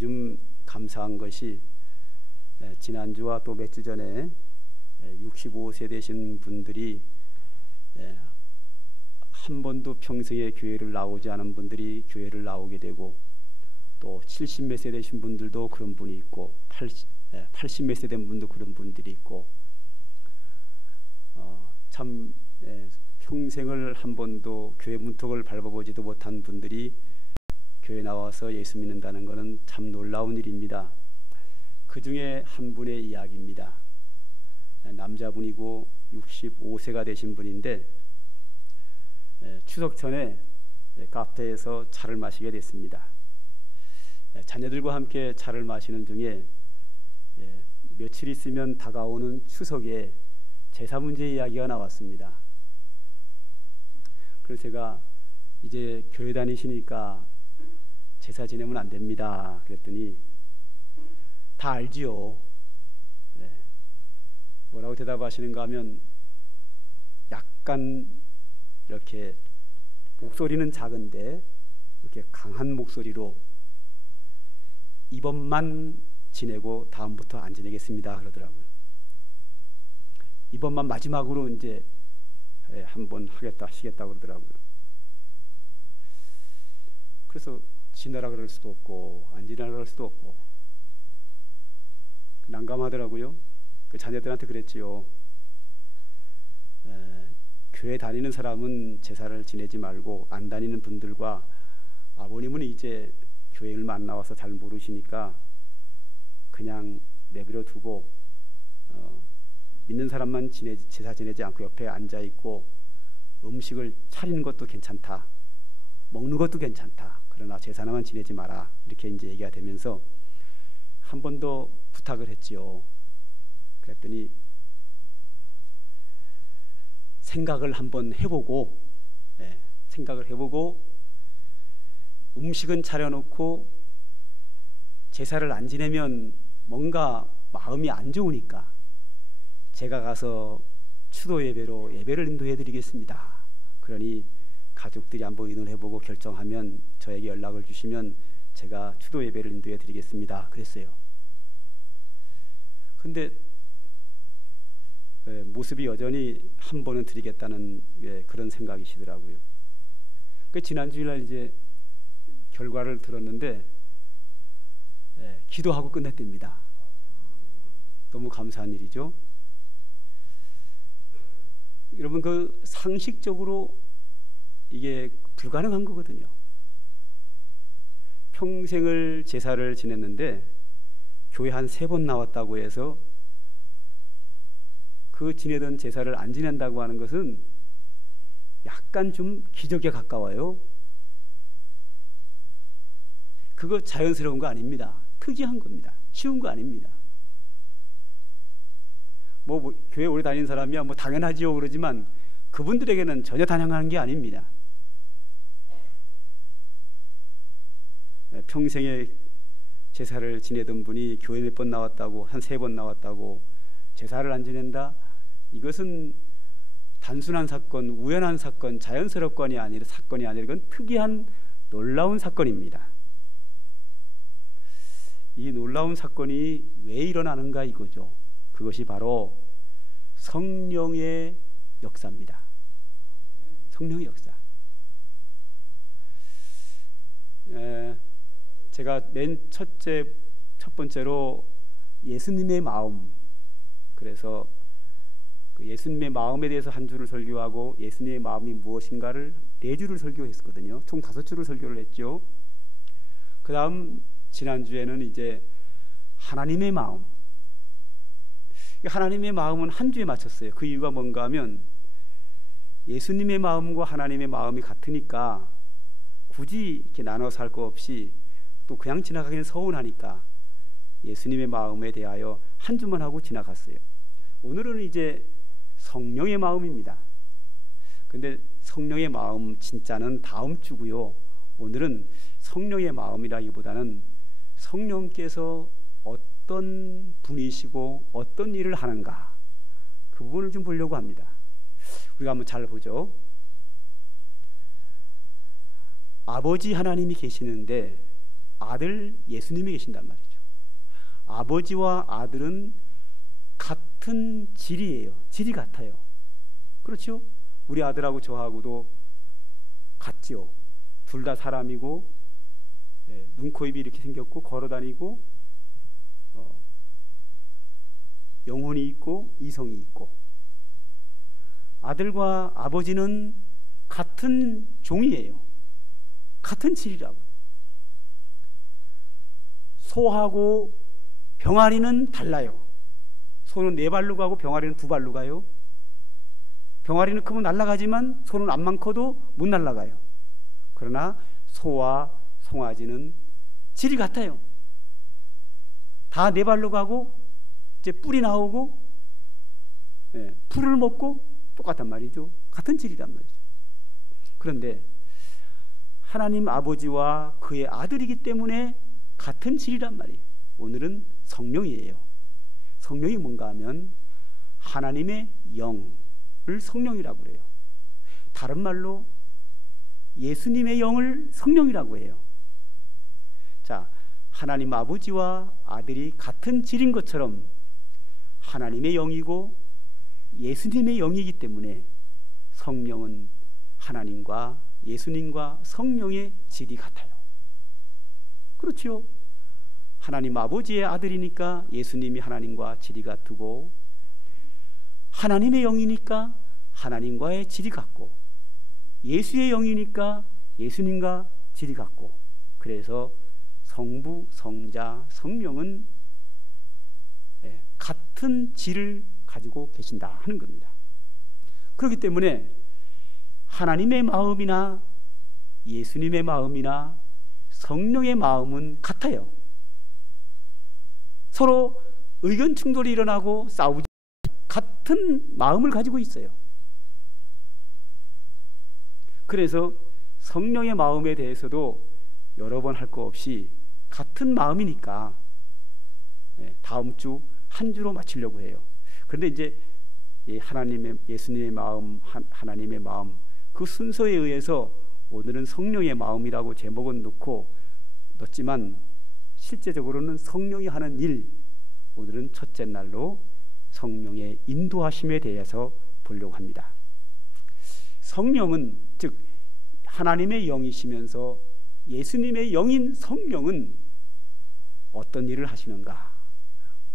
요즘 감사한 것이 지난주와 또 몇 주 전에 65세 되신 분들이 한 번도 평생에 교회를 나오지 않은 분들이 교회를 나오게 되고, 또 70 몇 세 되신 분들도 그런 분이 있고, 80 몇 세 된 분도 그런 분들이 있고, 참 평생을 한 번도 교회 문턱을 밟아보지도 못한 분들이 교회 나와서 예수 믿는다는 것은 참 놀라운 일입니다. 그 중에 한 분의 이야기입니다. 남자분이고 65세가 되신 분인데, 추석 전에 카페에서 차를 마시게 됐습니다. 자녀들과 함께 차를 마시는 중에 며칠 있으면 다가오는 추석에 제사 문제 이야기가 나왔습니다. 그래서 제가 이제 교회 다니시니까 제사 지내면 안 됩니다 그랬더니 다 알지요. 뭐라고 대답하시는가 하면, 약간 이렇게 목소리는 작은데 이렇게 강한 목소리로 이번만 지내고 다음부터 안 지내겠습니다 그러더라고요. 이번만 마지막으로 이제 한번 하시겠다 그러더라고요. 그래서 지내라 그럴 수도 없고 안 지내라 그럴 수도 없고 난감하더라고요. 그 자녀들한테 그랬지요. 교회 다니는 사람은 제사를 지내지 말고, 안 다니는 분들과 아버님은 이제 교회를 안 나와서 잘 모르시니까 그냥 내버려 두고 믿는 사람만 제사 지내지 않고 옆에 앉아 있고, 음식을 차리는 것도 괜찮다, 먹는 것도 괜찮다, 그러나 제사나만 지내지 마라, 이렇게 이제 얘기가 되면서 한 번 더 부탁을 했지요. 그랬더니 생각을 한번 해보고, 음식은 차려놓고 제사를 안 지내면 뭔가 마음이 안 좋으니까 제가 가서 추도 예배로 예배를 인도해 드리겠습니다. 그러니 가족들이 한번 의논을 해보고 결정하면 저에게 연락을 주시면 제가 추도 예배를 인도해 드리겠습니다 그랬어요. 근데 모습이 여전히 한 번은 드리겠다는 그런 생각이시더라고요. 지난 주일날 이제 결과를 들었는데 기도하고 끝냈답니다. 너무 감사한 일이죠. 여러분, 그 상식적으로 이게 불가능한 거거든요. 평생을 제사를 지냈는데 교회 한 3번 나왔다고 해서 그 지내던 제사를 안 지낸다고 하는 것은 약간 좀 기적에 가까워요. 그거 자연스러운 거 아닙니다. 특이한 겁니다. 쉬운 거 아닙니다. 뭐 교회 오래 다니는 사람이야 뭐 당연하지요 그러지만 그분들에게는 전혀 다양한 게 아닙니다. 평생에 제사를 지내던 분이 교회 몇 번 나왔다고, 한 3번 나왔다고 제사를 안 지낸다? 이것은 단순한 사건, 우연한 사건, 자연스럽건이 아니라 사건이 아니라 이건 특이한 놀라운 사건입니다. 이 놀라운 사건이 왜 일어나는가 이거죠. 그것이 바로 성령의 역사입니다. 성령의 역사. 제가 첫 번째로 예수님의 마음, 그래서 그 예수님의 마음에 대해서 한 주를 설교하고 예수님의 마음이 무엇인가를 4주를 설교했거든요. 총 5주를 설교를 했죠. 그 다음 지난주에는 이제 하나님의 마음, 하나님의 마음은 한 주에 맞췄어요. 그 이유가 뭔가 하면 예수님의 마음과 하나님의 마음이 같으니까 굳이 이렇게 나눠서 할 거 없이 또 그냥 지나가기는 서운하니까 예수님의 마음에 대하여 한 주만 하고 지나갔어요. 오늘은 이제 성령의 마음입니다. 근데 성령의 마음 진짜는 다음 주고요. 오늘은 성령의 마음이라기보다는 성령께서 어떤 분이시고 어떤 일을 하는가, 그 부분을 좀 보려고 합니다. 우리가 한번 잘 보죠. 아버지 하나님이 계시는데 아들 예수님이 계신단 말이죠. 아버지와 아들은 같은 질이에요. 질이 같아요. 그렇죠? 우리 아들하고 저하고도 같지요. 둘 다 사람이고, 눈, 코, 입이 이렇게 생겼고, 걸어다니고, 영혼이 있고, 이성이 있고. 아들과 아버지는 같은 종이에요. 같은 질이라고. 소하고 병아리는 달라요. 소는 4발로 가고 병아리는 2발로 가요. 병아리는 크면 날아가지만 소는 암만 커도 못 날아가요. 그러나 소와 송아지는 질이 같아요. 다 4발로 가고 이제 뿔이 나오고 풀을 먹고 똑같단 말이죠. 같은 질이란 말이죠. 그런데 하나님 아버지와 그의 아들이기 때문에 같은 질이란 말이에요. 오늘은 성령이에요. 성령이 뭔가 하면 하나님의 영을 성령이라고 그래요. 다른 말로 예수님의 영을 성령이라고 해요. 자, 하나님 아버지와 아들이 같은 질인 것처럼 하나님의 영이고 예수님의 영이기 때문에 성령은 하나님과 예수님과 성령의 질이 같아요. 그렇죠? 하나님 아버지의 아들이니까 예수님이 하나님과 질이 같고, 하나님의 영이니까 하나님과의 질이 같고, 예수의 영이니까 예수님과 질이 같고, 그래서 성부, 성자, 성령은 같은 질을 가지고 계신다 하는 겁니다. 그렇기 때문에 하나님의 마음이나 예수님의 마음이나 성령의 마음은 같아요. 서로 의견 충돌이 일어나고 싸우지, 같은 마음을 가지고 있어요. 그래서 성령의 마음에 대해서도 여러 번 할 거 없이 같은 마음이니까 다음 주 한 주로 마치려고 해요. 그런데 이제 하나님의, 예수님의 마음, 하나님의 마음, 그 순서에 의해서 오늘은 성령의 마음이라고 제목은 넣었지만 실제적으로는 성령이 하는 일, 오늘은 첫째 날로 성령의 인도하심에 대해서 보려고 합니다. 성령은, 즉 하나님의 영이시면서 예수님의 영인 성령은 어떤 일을 하시는가?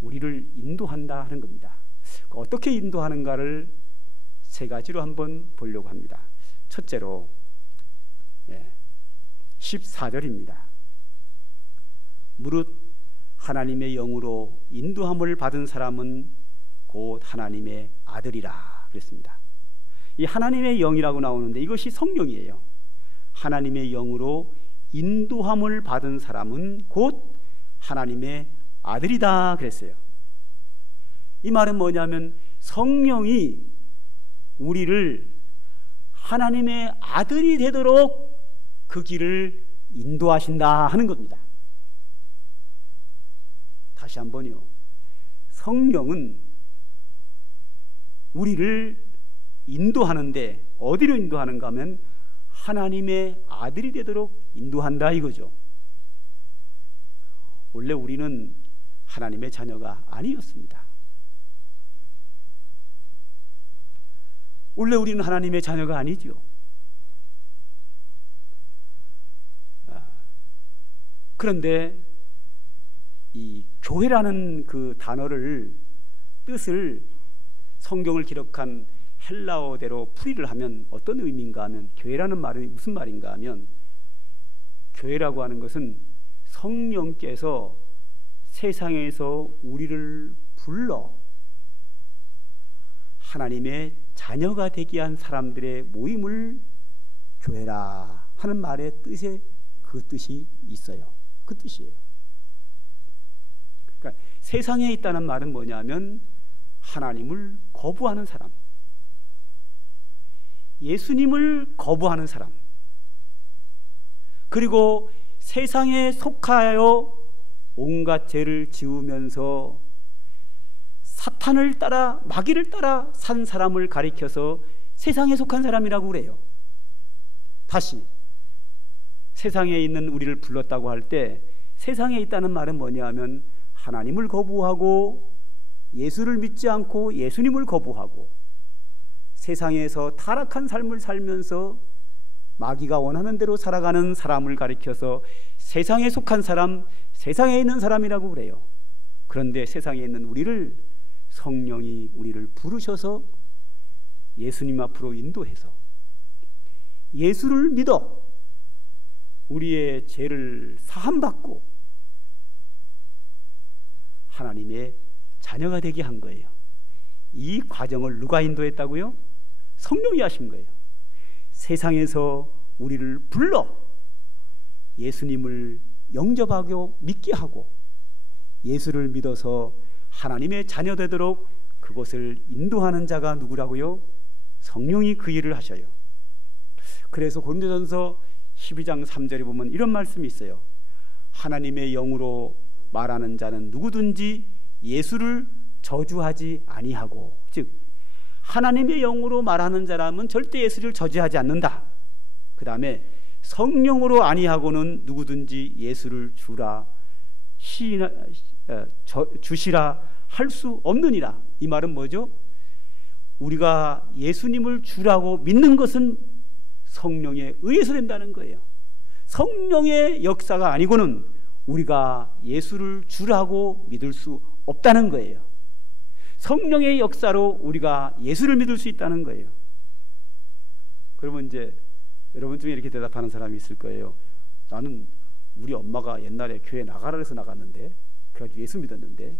우리를 인도한다 하는 겁니다. 어떻게 인도하는가를 3가지로 한번 보려고 합니다. 첫째로 14절입니다. 무릇 하나님의 영으로 인도함을 받은 사람은 곧 하나님의 아들이라 그랬습니다. 이 하나님의 영이라고 나오는데 이것이 성령이에요. 하나님의 영으로 인도함을 받은 사람은 곧 하나님의 아들이다 그랬어요. 이 말은 뭐냐면 성령이 우리를 하나님의 아들이 되도록 그 길을 인도하신다 하는 겁니다. 다시 한번요. 성령은 우리를 인도하는데 어디로 인도하는가 하면 하나님의 아들이 되도록 인도한다 이거죠. 원래 우리는 하나님의 자녀가 아니었습니다. 원래 우리는 하나님의 자녀가 아니죠. 그런데 이 교회라는 그 단어를, 뜻을 성경을 기록한 헬라어대로 풀이를 하면 어떤 의미인가 하면, 교회라는 말이 무슨 말인가 하면, 교회라고 하는 것은 성령께서 세상에서 우리를 불러 하나님의 자녀가 되게 한 사람들의 모임을 교회라 하는 말의 뜻에 그 뜻이 있어요. 그 뜻이에요. 그러니까 세상에 있다는 말은 뭐냐면 하나님을 거부하는 사람, 예수님을 거부하는 사람, 그리고 세상에 속하여 온갖 죄를 지으면서 사탄을 따라, 마귀를 따라 산 사람을 가리켜서 세상에 속한 사람이라고 그래요. 다시 세상에 있는 우리를 불렀다고 할 때 세상에 있다는 말은 뭐냐 하면 하나님을 거부하고 예수를 믿지 않고 예수님을 거부하고 세상에서 타락한 삶을 살면서 마귀가 원하는 대로 살아가는 사람을 가리켜서 세상에 속한 사람, 세상에 있는 사람이라고 그래요. 그런데 세상에 있는 우리를 성령이 우리를 부르셔서 예수님 앞으로 인도해서 예수를 믿어 우리의 죄를 사함받고 하나님의 자녀가 되게 한 거예요. 이 과정을 누가 인도했다고요? 성령이 하신 거예요. 세상에서 우리를 불러 예수님을 영접하고 믿게 하고 예수를 믿어서 하나님의 자녀 되도록 그것을 인도하는 자가 누구라고요? 성령이 그 일을 하셔요. 그래서 고린도전서 12장 3절에 보면 이런 말씀이 있어요. 하나님의 영으로 말하는 자는 누구든지 예수를 저주하지 아니하고, 즉 하나님의 영으로 말하는 자라면 절대 예수를 저주하지 않는다. 그 다음에 성령으로 아니하고는 누구든지 예수를 주시라 할 수 없느니라. 이 말은 뭐죠? 우리가 예수님을 주라고 믿는 것은 성령에 의해서 된다는 거예요. 성령의 역사가 아니고는 우리가 예수를 주라고 믿을 수 없다는 거예요. 성령의 역사로 우리가 예수를 믿을 수 있다는 거예요. 그러면 이제 여러분 중에 이렇게 대답하는 사람이 있을 거예요. 나는 우리 엄마가 옛날에 교회 나가라 해서 나갔는데, 그래가지고 예수 믿었는데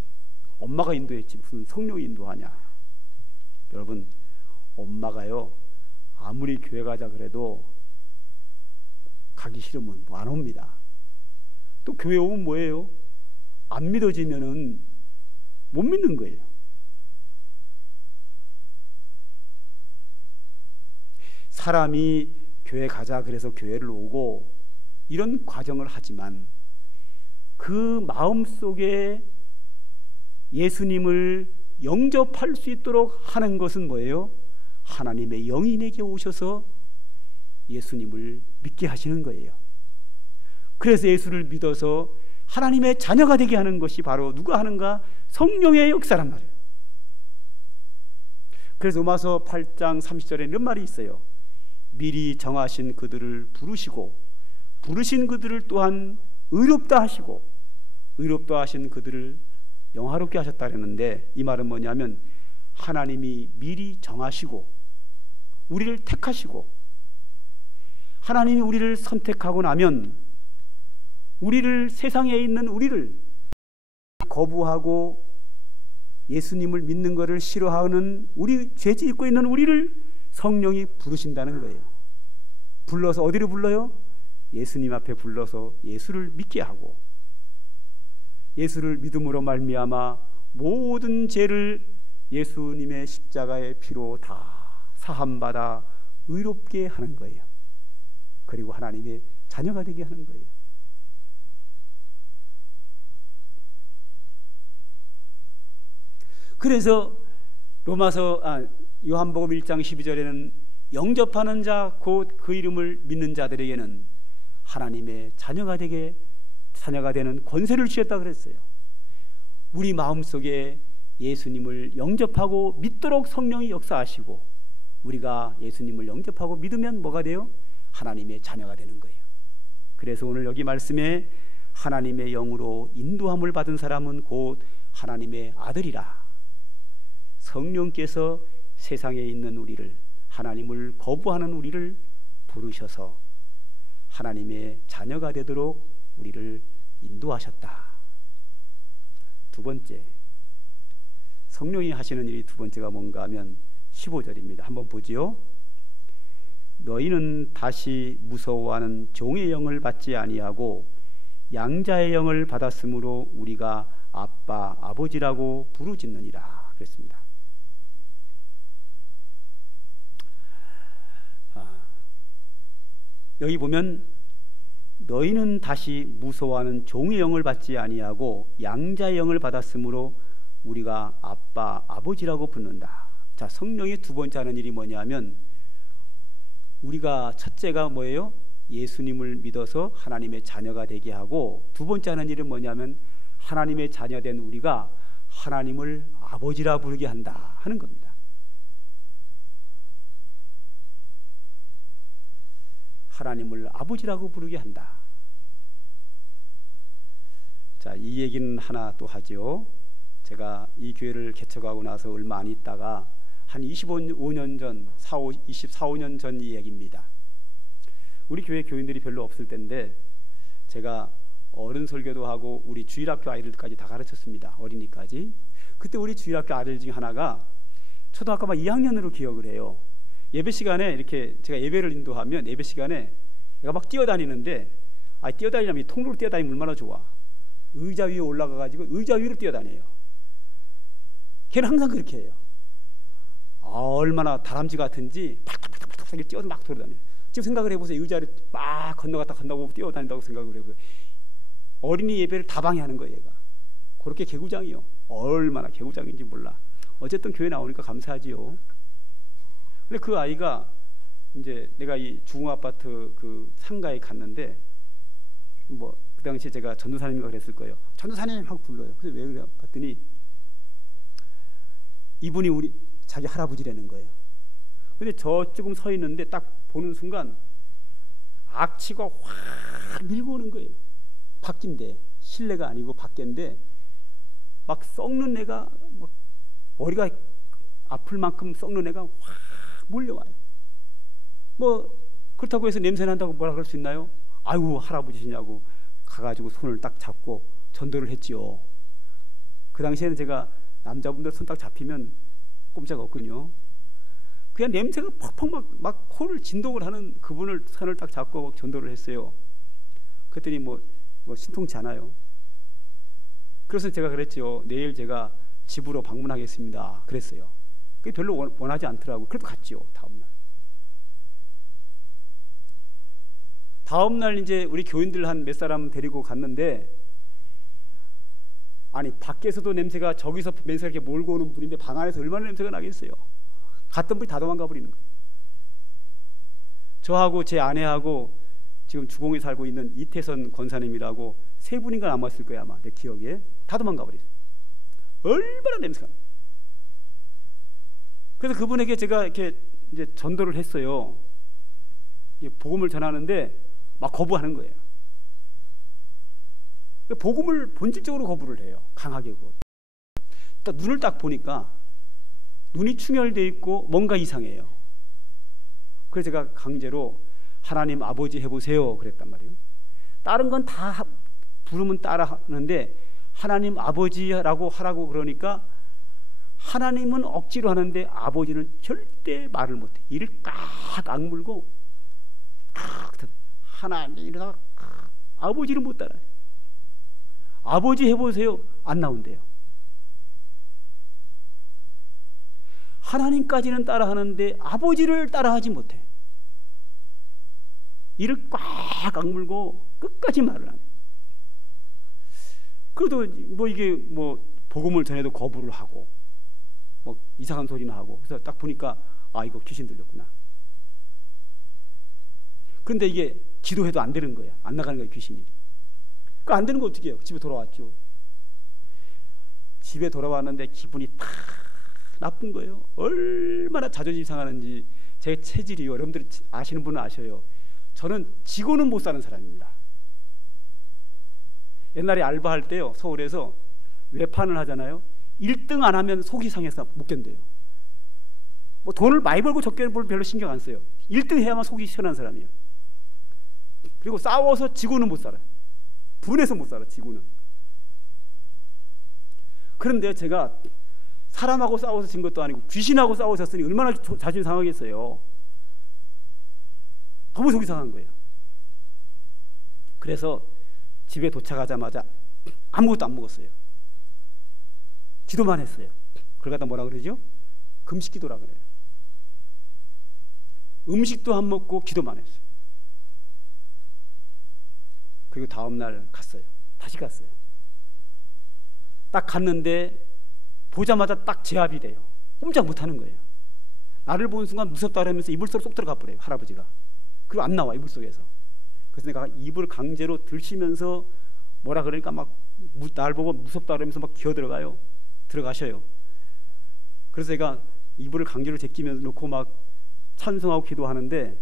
엄마가 인도했지 무슨 성령이 인도하냐. 여러분, 엄마가요 아무리 교회 가자 그래도 가기 싫으면 안 옵니다. 또 교회 오면 뭐예요? 안 믿어지면은 못 믿는 거예요. 사람이 교회 가자 그래서 교회를 오고 이런 과정을 하지만 그 마음속에 예수님을 영접할 수 있도록 하는 것은 뭐예요? 하나님의 영이 내게 오셔서 예수님을 믿게 하시는 거예요. 그래서 예수를 믿어서 하나님의 자녀가 되게 하는 것이 바로 누가 하는가? 성령의 역사란 말이에요. 그래서 로마서 8장 30절에 이런 말이 있어요. 미리 정하신 그들을 부르시고 부르신 그들을 또한 의롭다 하시고 의롭다 하신 그들을 영화롭게 하셨다 그랬는데, 이 말은 뭐냐면 하나님이 미리 정하시고 우리를 택하시고 하나님이 우리를 선택하고 나면 우리를, 세상에 있는 우리를 거부하고 예수님을 믿는 것을 싫어하는 우리, 죄 짓고 있는 우리를 성령이 부르신다는 거예요. 불러서 어디로 불러요? 예수님 앞에 불러서 예수를 믿게 하고 예수를 믿음으로 말미암아 모든 죄를 예수님의 십자가의 피로 다 사함받아 의롭게 하는 거예요. 그리고 하나님의 자녀가 되게 하는 거예요. 그래서 요한복음 1장 12절에는 영접하는 자 곧 그 이름을 믿는 자들에게는 하나님의 자녀가 되는 권세를 주셨다 그랬어요. 우리 마음속에 예수님을 영접하고 믿도록 성령이 역사하시고 우리가 예수님을 영접하고 믿으면 뭐가 돼요? 하나님의 자녀가 되는 거예요. 그래서 오늘 여기 말씀에 하나님의 영으로 인도함을 받은 사람은 곧 하나님의 아들이라. 성령께서 세상에 있는 우리를, 하나님을 거부하는 우리를 부르셔서 하나님의 자녀가 되도록 우리를 인도하셨다. 두 번째, 성령이 하시는 일이 두 번째가 뭔가 하면 15절입니다. 한번 보지요. 너희는 다시 무서워하는 종의 영을 받지 아니하고 양자의 영을 받았으므로 우리가 아빠, 아버지라고 부르짖느니라 그랬습니다. 여기 보면 너희는 다시 무서워하는 종의 영을 받지 아니하고 양자의 영을 받았으므로 우리가 아빠, 아버지라고 부른다. 자, 성령이 두 번째 하는 일이 뭐냐면 우리가 첫째가 뭐예요? 예수님을 믿어서 하나님의 자녀가 되게 하고, 두 번째 하는 일은 뭐냐면 하나님의 자녀된 우리가 하나님을 아버지라 부르게 한다 하는 겁니다. 하나님을 아버지라고 부르게 한다. 자, 이 얘기는 하나 또 하죠. 제가 이 교회를 개척하고 나서 얼마 안 있다가 한 25년 전, 24~25년 전 이야기입니다. 우리 교회 교인들이 별로 없을 때인데 제가 어른 설교도 하고 우리 주일학교 아이들까지 다 가르쳤습니다. 어린이까지. 그때 우리 주일학교 아들 중에 하나가 초등학교 막 2학년으로 기억을 해요. 예배 시간에 이렇게 제가 예배를 인도하면 예배 시간에 얘가 막 뛰어다니는데, 뛰어다니려면 이 통로로 뛰어다니면 얼마나 좋아. 의자 위에 올라가가지고 의자 위로 뛰어다녀요. 걔는 항상 그렇게 해요. 얼마나 다람쥐 같은지 팍팍팍팍 뛰어서 막 돌아다녀요. 지금 생각을 해보세요. 의자를 막 건너갔다 건너고 뛰어다닌다고 생각을 해보세요. 어린이 예배를 다 방해하는 거예요. 얘가 그렇게 개구장이요. 얼마나 개구장인지 몰라. 어쨌든 교회 나오니까 감사하지요. 근데 그 아이가 이제 내가 이 중흥아파트 그 상가에 갔는데, 뭐 그 당시에 제가 전도사님이라고 그랬을 거예요. 전도사님 하고 불러요. 그래서 왜 그래 봤더니 이분이 우리 자기 할아버지라는 거예요. 근데 저쪽은 서 있는데 딱 보는 순간 악취가 확 밀고 오는 거예요. 밖인데, 실내가 아니고 밖인데 막 썩는 애가, 막 머리가 아플 만큼 썩는 애가 확 몰려와요. 뭐 그렇다고 해서 냄새 난다고 뭐라 그럴 수 있나요? 아이고 할아버지시냐고 가가지고 손을 딱 잡고 전도를 했지요. 그 당시에는 제가 남자분들 손 딱 잡히면 꼼짝 없거든요. 그냥 냄새가 퍽퍽 막 코를 진동을 하는 그분을 손을 딱 잡고 막 전도를 했어요. 그랬더니 뭐 신통치 않아요. 그래서 제가 그랬죠. 내일 제가 집으로 방문하겠습니다. 그랬어요. 그게 별로 원하지 않더라고요. 그래도 갔죠. 다음날 이제 우리 교인들 한 몇 사람 데리고 갔는데, 아니 밖에서도 냄새가, 저기서 냄새가 이렇게 몰고 오는 분인데 방 안에서 얼마나 냄새가 나겠어요. 갔던 분이 다 도망가 버리는 거예요. 저하고 제 아내하고 지금 주공에 살고 있는 이태선 권사님이라고 세 분인가 남았을 거예요. 아마 내 기억에. 다 도망가 버렸어요. 얼마나 냄새가 나요. 그래서 그분에게 제가 이렇게 이제 전도를 했어요. 복음을 전하는데 막 거부하는 거예요. 복음을 본질적으로 거부를 해요. 강하게. 딱 눈을 딱 보니까 눈이 충혈되어 있고 뭔가 이상해요. 그래서 제가 강제로 하나님 아버지 해보세요 그랬단 말이에요. 다른 건 다 부르면 따라 하는데 하나님 아버지라고 하라고 그러니까 하나님은 억지로 하는데 아버지는 절대 말을 못해. 이를 깍 악물고 하나님 이러다가 아버지를 못 따라요. 아버지 해보세요. 안 나온대요. 하나님까지는 따라하는데 아버지를 따라하지 못해. 이를 꽉 악물고 끝까지 말을 안 해. 그래도 뭐 이게 뭐 복음을 전해도 거부를 하고 뭐 이상한 소리나 하고. 그래서 딱 보니까 이거 귀신 들렸구나. 그런데 이게 기도해도 안 되는 거야. 안 나가는 거야 귀신이. 그 안 되는 거 어떻게 해요? 집에 돌아왔죠. 집에 돌아왔는데 기분이 탁 나쁜 거예요. 얼마나 자존심 상하는지. 제 체질이 여러분들이 아시는 분은 아셔요. 저는 지고는 못 사는 사람입니다. 옛날에 알바할 때요, 서울에서 외판을 하잖아요. 1등 안 하면 속이 상해서 못 견뎌요. 뭐 돈을 많이 벌고 적게 벌고 별로 신경 안 써요. 1등 해야만 속이 시원한 사람이에요. 그리고 싸워서 지고는 못 살아요. 분해서 못 살아, 지고는. 그런데 제가 사람하고 싸워서 진 것도 아니고 귀신하고 싸우셨으니 얼마나 자존심 상하겠어요. 너무 속이 상한 거예요. 그래서 집에 도착하자마자 아무것도 안 먹었어요. 기도만 했어요. 그걸 갖다 뭐라 그러죠? 금식 기도라 그래요. 음식도 안 먹고 기도만 했어요. 그리고 다음날 갔어요. 다시 갔어요. 딱 갔는데 보자마자 딱 제압이 돼요. 꼼짝 못하는 거예요. 나를 보는 순간 무섭다 그러면서 이불 속으로 쏙 들어가 버려요. 할아버지가. 그리고 안 나와, 이불 속에서. 그래서 내가 입을 강제로 들시면서 뭐라 그러니까 막 날 보고 무섭다 그러면서 막 기어들어가요. 들어가셔요. 그래서 제가 이불을 강제로 제끼면서 놓고 막 찬송하고 기도하는데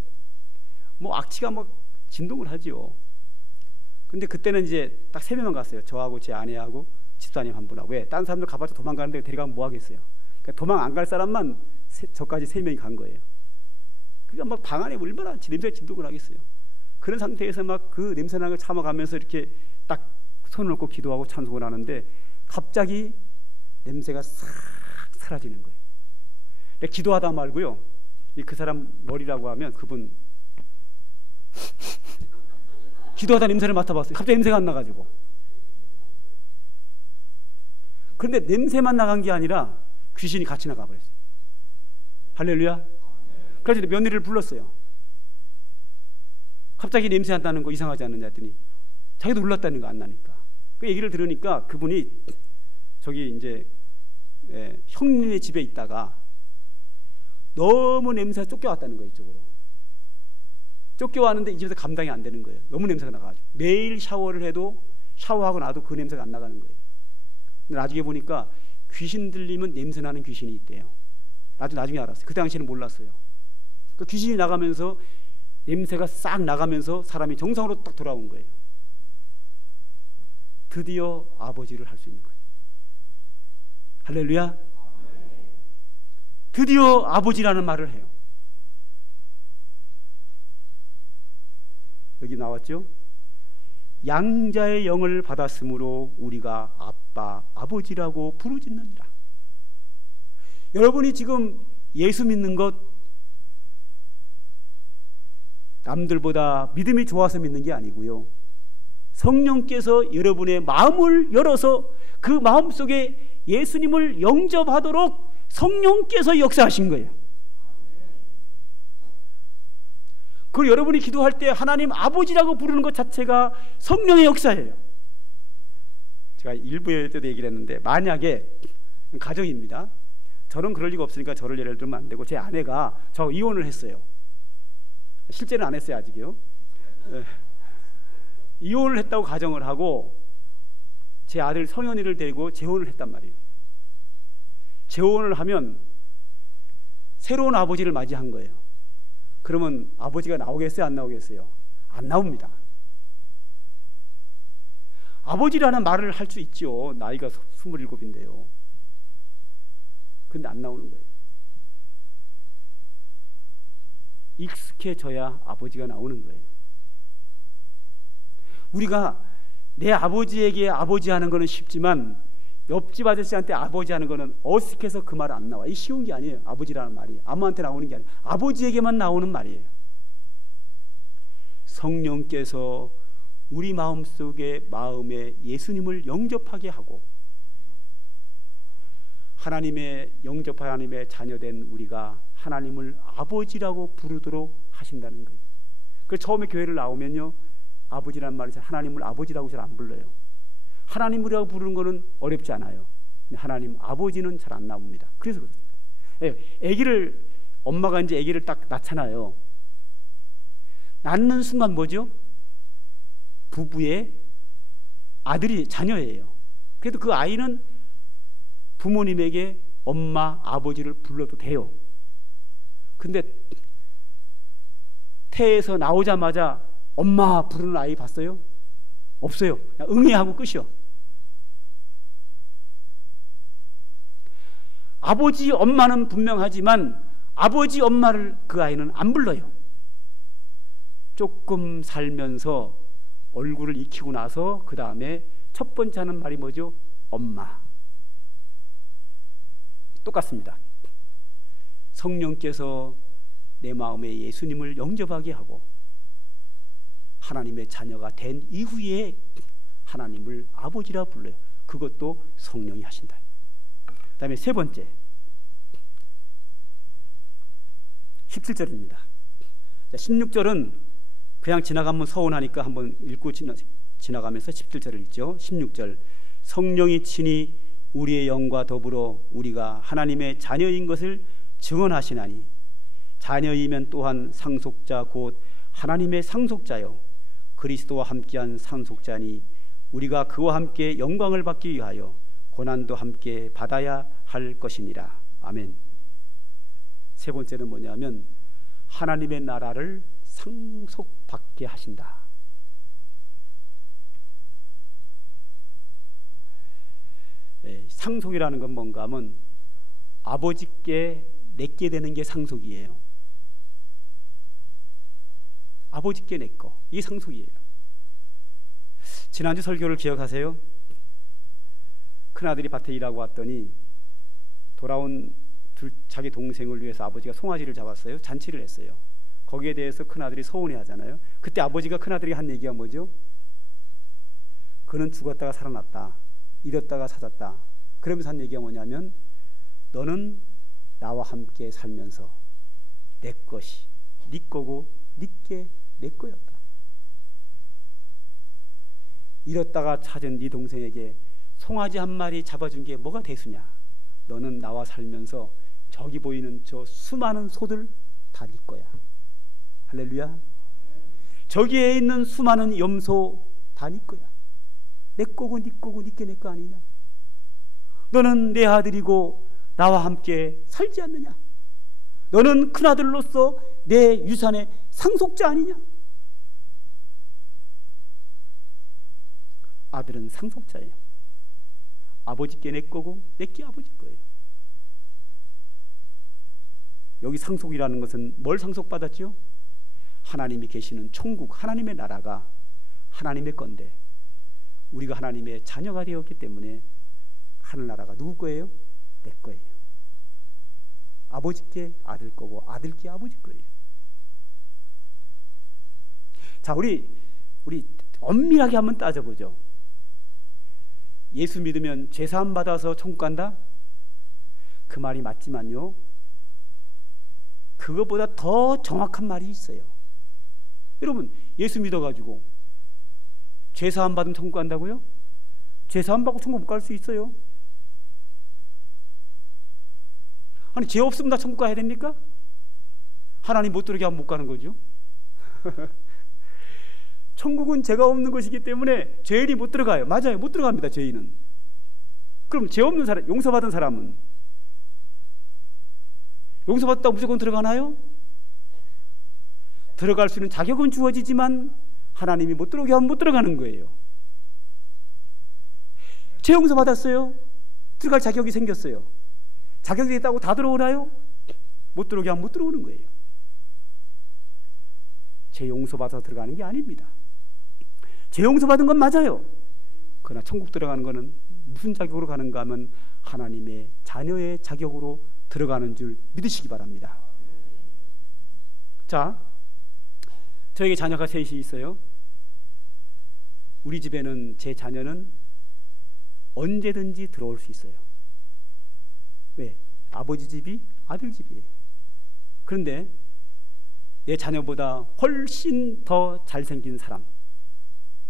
뭐 악취가 막 진동을 하지요. 근데 그때는 이제 딱 3명만 갔어요. 저하고 제 아내하고 집사님 한 분하고. 왜? 다른 사람들 가봤자 도망가는데 데려가면 뭐 하겠어요. 그러니까 도망 안 갈 사람만 저까지 3명이 간 거예요. 그러니까 막 방 안에 얼마나 냄새가 진동을 하겠어요. 그런 상태에서 막 그 냄새나는 걸 참아가면서 이렇게 딱 손을 놓고 기도하고 찬송을 하는데 갑자기 냄새가 싹 사라지는 거예요. 기도하다 말고요. 그 사람 머리라고 하면 그분 기도하다 냄새를 맡아봤어요. 갑자기 냄새가 안 나가지고. 그런데 냄새만 나간 게 아니라 귀신이 같이 나가버렸어요. 할렐루야. 그래서 며느리를 불렀어요. 갑자기 냄새 안 나는 거 이상하지 않느냐 했더니 자기도 놀랐다는 거 안 나니까. 그 얘기를 들으니까 그분이 저기 이제 형님의 집에 있다가 너무 냄새가 쫓겨왔다는 거예요. 이쪽으로 쫓겨왔는데 이 집에서 감당이 안 되는 거예요. 너무 냄새가 나가지고 매일 샤워를 해도 샤워하고 나도 그 냄새가 안 나가는 거예요. 근데 나중에 보니까 귀신 들리면 냄새 나는 귀신이 있대요. 나중에 알았어요. 그 당시에는 몰랐어요. 그 귀신이 나가면서 냄새가 싹 나가면서 사람이 정상으로 딱 돌아온 거예요. 드디어 아버지를 할 수 있는 거예요. 할렐루야. 드디어 아버지라는 말을 해요. 여기 나왔죠? 양자의 영을 받았으므로 우리가 아빠, 아버지라고 부르짖느니라. 여러분이 지금 예수 믿는 것 남들보다 믿음이 좋아서 믿는 게 아니고요. 성령께서 여러분의 마음을 열어서 그 마음속에 예수님을 영접하도록 성령께서 역사하신 거예요. 그리고 여러분이 기도할 때 하나님 아버지라고 부르는 것 자체가 성령의 역사예요. 제가 일부에 때도 얘기를 했는데 만약에 가정입니다. 저는 그럴 리가 없으니까 저를 예를 들면 안 되고 제 아내가 저 이혼을 했어요. 실제는 안 했어요 아직요. 이혼을 했다고 가정을 하고 제 아들 성현이를 데리고 재혼을 했단 말이에요. 재혼을 하면 새로운 아버지를 맞이한 거예요. 그러면 아버지가 나오겠어요? 안 나오겠어요? 안 나옵니다. 아버지라는 말을 할 수 있죠. 나이가 27인데요. 근데 안 나오는 거예요. 익숙해져야 아버지가 나오는 거예요. 우리가 내 아버지에게 아버지 하는 거는 쉽지만 옆집 아저씨한테 아버지 하는 거는 어색해서 그 말 안 나와. 이 쉬운 게 아니에요. 아버지라는 말이 아무한테 나오는 게 아니에요. 아버지에게만 나오는 말이에요. 성령께서 우리 마음속에 마음에 예수님을 영접하게 하고 하나님의 영접한 하나님의 자녀된 우리가 하나님을 아버지라고 부르도록 하신다는 거예요. 그래서 처음에 교회를 나오면요 아버지라는 말이 하나님을 아버지라고 잘 안 불러요. 하나님이라고 부르는 거는 어렵지 않아요. 근데 하나님 아버지는 잘 안 나옵니다. 그래서 그렇습니다. 엄마가 이제 아기를 딱 낳잖아요. 낳는 순간 뭐죠? 부부의 아들이 자녀예요. 그래도 그 아이는 부모님에게 엄마, 아버지를 불러도 돼요. 근데 태에서 나오자마자 엄마 부르는 아이 봤어요? 없어요. 그냥 응애하고 끝이요. 아버지, 엄마는 분명하지만 아버지, 엄마를 그 아이는 안 불러요. 조금 살면서 얼굴을 익히고 나서 그 다음에 첫 번째 하는 말이 뭐죠? 엄마. 똑같습니다. 성령께서 내 마음에 예수님을 영접하게 하고 하나님의 자녀가 된 이후에 하나님을 아버지라 불러요. 그것도 성령이 하신다. 그 다음에 세 번째 17절입니다. 16절은 그냥 지나가면 서운하니까 한번 읽고 지나가면서 17절을 읽죠. 16절 성령이 친히 우리의 영과 더불어 우리가 하나님의 자녀인 것을 증언하시나니 자녀이면 또한 상속자 곧 하나님의 상속자요 그리스도와 함께한 상속자니 우리가 그와 함께 영광을 받기 위하여 고난도 함께 받아야 할 것이니라. 아멘. 세 번째는 뭐냐면 하나님의 나라를 상속받게 하신다. 상속이라는 건 뭔가 하면 아버지께 내게 되는 게 상속이에요. 아버지께 내 거, 이게 상속이에요. 지난주 설교를 기억하세요? 큰아들이 밭에 일하고 왔더니 돌아온 자기 동생을 위해서 아버지가 송아지를 잡았어요. 잔치를 했어요. 거기에 대해서 큰아들이 서운해 하잖아요. 그때 아버지가 큰아들이 한 얘기가 뭐죠? 그는 죽었다가 살아났다, 잃었다가 찾았다. 그러면서 한 얘기가 뭐냐면 너는 나와 함께 살면서 내 것이 네 거고 네게 내 거였다. 잃었다가 찾은 네 동생에게 송아지 한 마리 잡아준 게 뭐가 대수냐? 너는 나와 살면서 저기 보이는 저 수많은 소들 다 네 거야. 할렐루야. 저기에 있는 수많은 염소 다 네 거야. 내 거고 네 거고 네게 내 거 아니냐? 너는 내 아들이고 나와 함께 살지 않느냐? 너는 큰아들로서 내 유산의 상속자 아니냐? 아들은 상속자예요. 아버지께 내 거고 내게 아버지 거예요. 여기 상속이라는 것은 뭘 상속받았죠? 하나님이 계시는 천국, 하나님의 나라가 하나님의 건데 우리가 하나님의 자녀가 되었기 때문에 하늘나라가 누구 거예요? 내 거예요. 아버지께 아들 거고 아들께 아버지 거예요. 자, 우리 엄밀하게 한번 따져보죠. 예수 믿으면 죄사함 받아서 천국 간다? 그 말이 맞지만요, 그것보다 더 정확한 말이 있어요. 여러분, 예수 믿어가지고 죄사함 받으면 천국 간다고요? 죄사함 받고 천국 못 갈 수 있어요? 아니, 죄 없으면 다 천국 가야 됩니까? 하나님 못 들어오게 하면 못 가는 거죠. 천국은 죄가 없는 것이기 때문에 죄인이 못 들어가요. 맞아요, 못 들어갑니다, 죄인은. 그럼 죄 없는 사람, 용서받은 사람은 용서받았다고 무조건 들어가나요? 들어갈 수 있는 자격은 주어지지만 하나님이 못 들어오게 하면 못 들어가는 거예요. 죄 용서 받았어요. 들어갈 자격이 생겼어요. 자격이 있다고 다 들어오나요? 못 들어오게 하면 못 들어오는 거예요. 죄 용서 받아서 들어가는 게 아닙니다. 죄 용서 받은 건 맞아요. 그러나 천국 들어가는 거는 무슨 자격으로 가는가 하면 하나님의 자녀의 자격으로 들어가는 줄 믿으시기 바랍니다. 자, 저에게 자녀가 셋이 있어요. 우리 집에는 제 자녀는 언제든지 들어올 수 있어요. 왜? 아버지 집이 아들 집이에요. 그런데 내 자녀보다 훨씬 더 잘생긴 사람,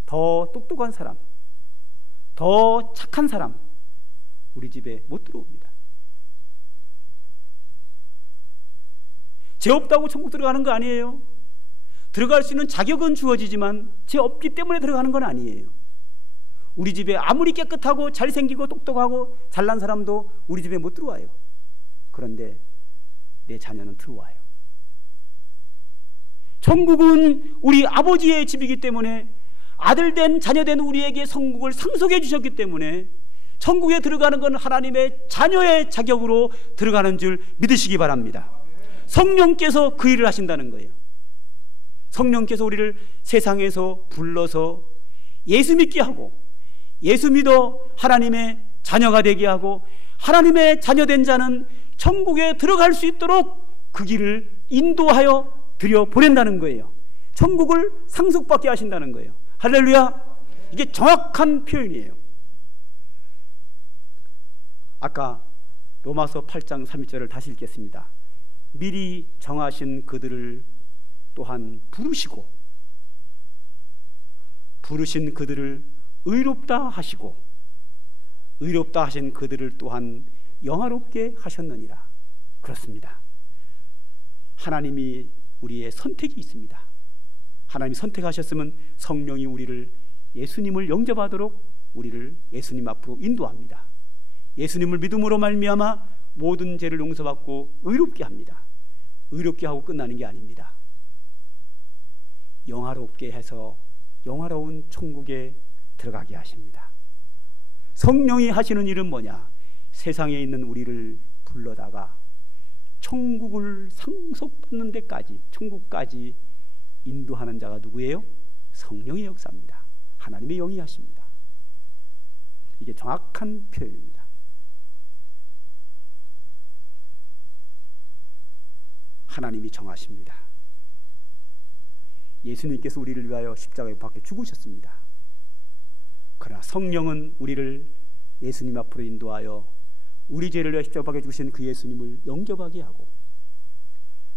더 똑똑한 사람, 더 착한 사람 우리 집에 못 들어옵니다. 죄 없다고 천국 들어가는 거 아니에요. 들어갈 수 있는 자격은 주어지지만 죄 없기 때문에 들어가는 건 아니에요. 우리 집에 아무리 깨끗하고 잘생기고 똑똑하고 잘난 사람도 우리 집에 못 들어와요. 그런데 내 자녀는 들어와요. 천국은 우리 아버지의 집이기 때문에 아들 된 자녀 된 우리에게 천국을 상속해 주셨기 때문에 천국에 들어가는 건 하나님의 자녀의 자격으로 들어가는 줄 믿으시기 바랍니다. 성령께서 그 일을 하신다는 거예요. 성령께서 우리를 세상에서 불러서 예수 믿게 하고 예수 믿어 하나님의 자녀가 되게 하고 하나님의 자녀된 자는 천국에 들어갈 수 있도록 그 길을 인도하여 들여 보낸다는 거예요. 천국을 상속받게 하신다는 거예요. 할렐루야. 이게 정확한 표현이에요. 아까 로마서 8장 31절을 다시 읽겠습니다. 미리 정하신 그들을 또한 부르시고 부르신 그들을 의롭다 하시고 의롭다 하신 그들을 또한 영화롭게 하셨느니라. 그렇습니다. 하나님이 우리의 선택이 있습니다. 하나님이 선택하셨으면 성령이 우리를 예수님을 영접하도록 우리를 예수님 앞으로 인도합니다. 예수님을 믿음으로 말미암아 모든 죄를 용서받고 의롭게 합니다. 의롭게 하고 끝나는 게 아닙니다. 영화롭게 해서 영화로운 천국에 들어가게 하십니다. 성령이 하시는 일은 뭐냐? 세상에 있는 우리를 불러다가 천국을 상속받는 데까지, 천국까지 인도하는 자가 누구예요? 성령의 역사입니다. 하나님의 영이 하십니다. 이게 정확한 표현입니다. 하나님이 정하십니다. 예수님께서 우리를 위하여 십자가에 밖에 죽으셨습니다. 그러나 성령은 우리를 예수님 앞으로 인도하여 우리 죄를 위하여 십자가 밖에 죽으신 그 예수님을 영접하게 하고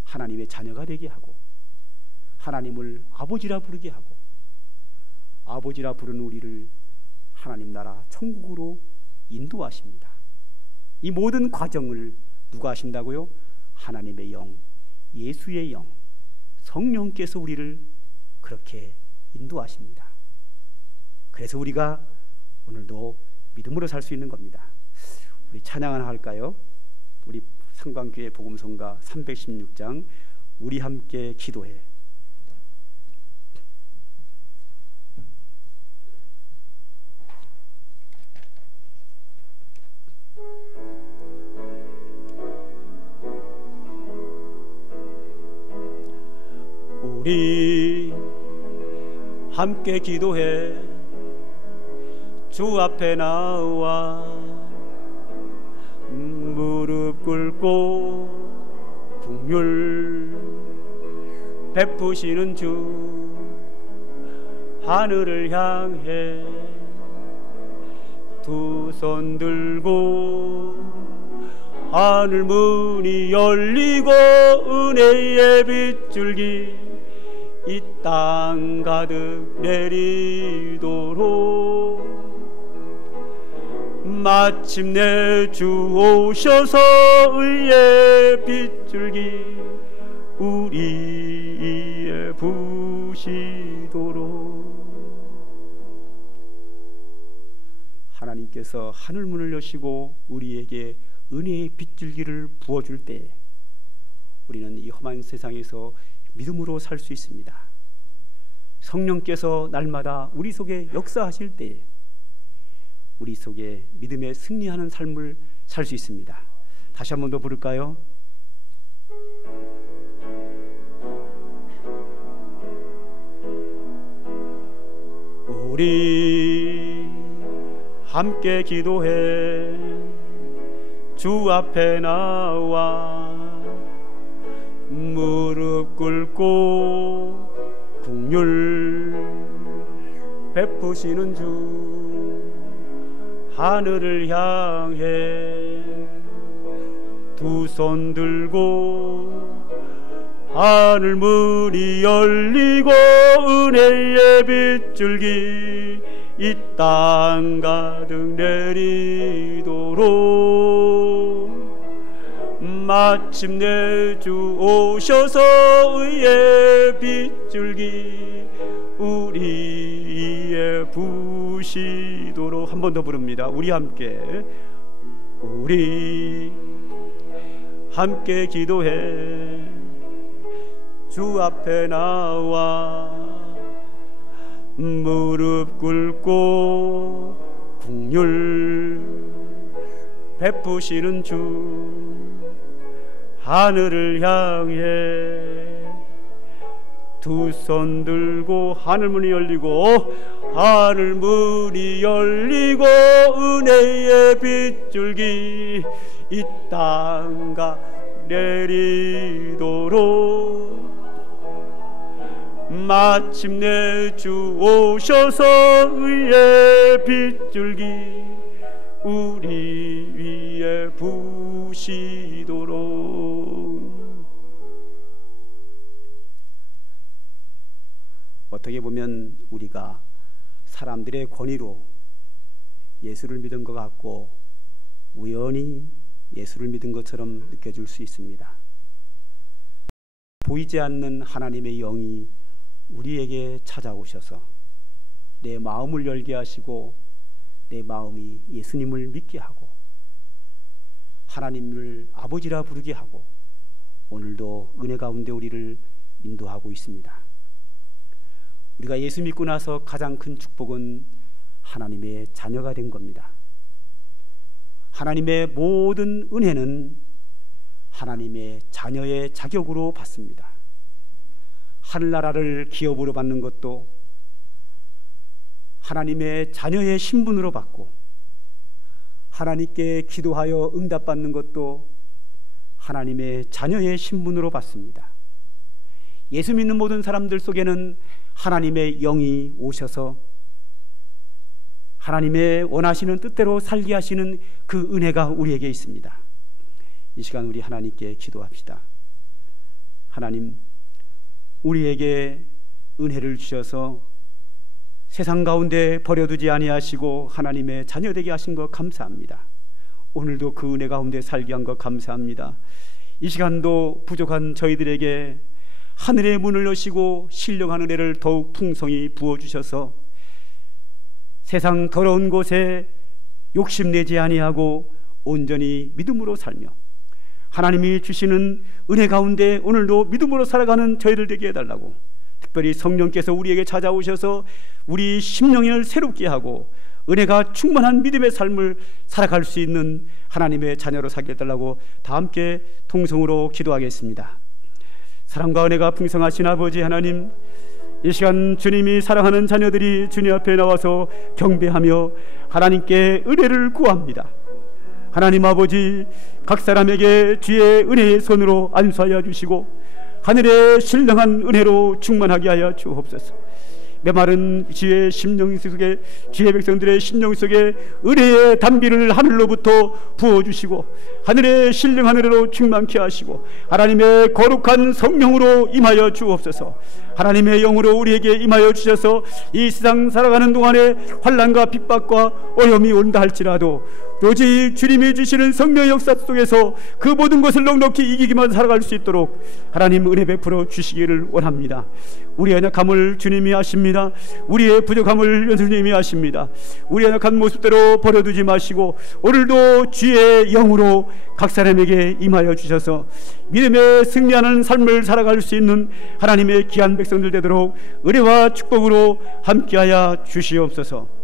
하나님의 자녀가 되게 하고 하나님을 아버지라 부르게 하고 아버지라 부르는 우리를 하나님 나라 천국으로 인도하십니다. 이 모든 과정을 누가 하신다고요? 하나님의 영, 예수의 영, 성령께서 우리를 그렇게 인도하십니다. 그래서 우리가 오늘도 믿음으로 살 수 있는 겁니다. 우리 찬양 하나 할까요? 우리 상방교회 복음성가 316장 우리 함께 기도해. 우리 함께 기도해. 주 앞에 나와 무릎 꿇고 긍휼 베푸시는 주 하늘을 향해 두 손 들고 하늘 문이 열리고 은혜의 빗줄기 이 땅 가득 내리도록 마침내 주 오셔서 의의 빗줄기 우리에 부시도록. 하나님께서 하늘문을 여시고 우리에게 은혜의 빗줄기를 부어줄 때 우리는 이 험한 세상에서 믿음으로 살 수 있습니다. 성령께서 날마다 우리 속에 역사하실 때 우리 속에 믿음의 승리하는 삶을 살 수 있습니다. 다시 한 번 더 부를까요? 우리 함께 기도해. 주 앞에 나와 무릎 꿇고 긍휼 베푸시는 주 하늘을 향해 두 손 들고 하늘 문이 열리고 은혜의 빗줄기 이 땅 가득 내리도록 마침내 주 오셔서 의의 빗줄기 우리에 부시도록. 한 번 더 부릅니다. 우리 함께 기도해. 주 앞에 나와 무릎 꿇고 긍휼 베푸시는 주 하늘을 향해 두 손 들고 하늘 문이 열리고 은혜의 빗줄기 이 땅가 내리도록 마침내 주 오셔서 의의 빗줄기 우리 위에 부시도록. 어떻게 보면 우리가 사람들의 권위로 예수를 믿은 것 같고 우연히 예수를 믿은 것처럼 느껴질 수 있습니다. 보이지 않는 하나님의 영이 우리에게 찾아오셔서 내 마음을 열게 하시고 내 마음이 예수님을 믿게 하고 하나님을 아버지라 부르게 하고 오늘도 은혜 가운데 우리를 인도하고 있습니다. 우리가 예수 믿고 나서 가장 큰 축복은 하나님의 자녀가 된 겁니다. 하나님의 모든 은혜는 하나님의 자녀의 자격으로 받습니다. 하늘나라를 기업으로 받는 것도 하나님의 자녀의 신분으로 받고 하나님께 기도하여 응답받는 것도 하나님의 자녀의 신분으로 받습니다. 예수 믿는 모든 사람들 속에는 하나님의 영이 오셔서 하나님의 원하시는 뜻대로 살게 하시는 그 은혜가 우리에게 있습니다. 이 시간 우리 하나님께 기도합시다. 하나님, 우리에게 은혜를 주셔서 세상 가운데 버려두지 아니하시고 하나님의 자녀되게 하신 것 감사합니다. 오늘도 그 은혜 가운데 살게 한 것 감사합니다. 이 시간도 부족한 저희들에게 하늘의 문을 여시고 신령한 은혜를 더욱 풍성히 부어주셔서 세상 더러운 곳에 욕심내지 아니하고 온전히 믿음으로 살며 하나님이 주시는 은혜 가운데 오늘도 믿음으로 살아가는 저희들 되게 해달라고, 특별히 성령께서 우리에게 찾아오셔서 우리 심령을 새롭게 하고 은혜가 충만한 믿음의 삶을 살아갈 수 있는 하나님의 자녀로 살게 해달라고 다 함께 통성으로 기도하겠습니다. 사랑과 은혜가 풍성하신 아버지 하나님, 이 시간 주님이 사랑하는 자녀들이 주님 앞에 나와서 경배하며 하나님께 은혜를 구합니다. 하나님 아버지, 각 사람에게 주의 은혜의 손으로 안수하여 주시고 하늘의 신령한 은혜로 충만하게 하여 주옵소서. 메마른 주의 심령 속에, 주의 백성들의 심령 속에 은혜의 담비를 하늘로부터 부어주시고 하늘의 신령한 은혜로 충만케 하시고 하나님의 거룩한 성령으로 임하여 주옵소서. 하나님의 영으로 우리에게 임하여 주셔서 이 세상 살아가는 동안에 환난과 핍박과 어려움이 온다 할지라도 오직 주님이 주시는 성령의 역사 속에서 그 모든 것을 넉넉히 이기기만 살아갈 수 있도록 하나님 은혜 베풀어 주시기를 원합니다. 우리의 연약함을 주님이 아십니다. 우리의 부족함을 예수님이 아십니다. 우리의 연약한 모습대로 버려두지 마시고 오늘도 주의 영으로 각 사람에게 임하여 주셔서 믿음에 승리하는 삶을 살아갈 수 있는 하나님의 귀한 백성들 되도록 은혜와 축복으로 함께하여 주시옵소서.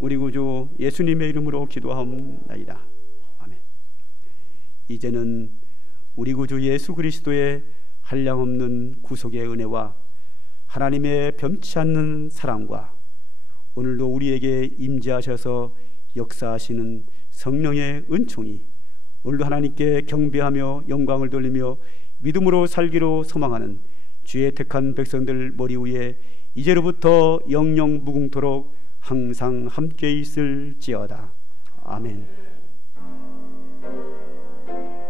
우리 구주 예수님의 이름으로 기도하옵나이다. 아멘. 이제는 우리 구주 예수 그리스도의 한량없는 구속의 은혜와 하나님의 변치 않는 사랑과 오늘도 우리에게 임재하셔서 역사하시는 성령의 은총이 오늘도 하나님께 경배하며 영광을 돌리며 믿음으로 살기로 소망하는 주의 택한 백성들 머리 위에 이제로부터 영영 무궁토록 항상 함께 있을지어다. 아멘.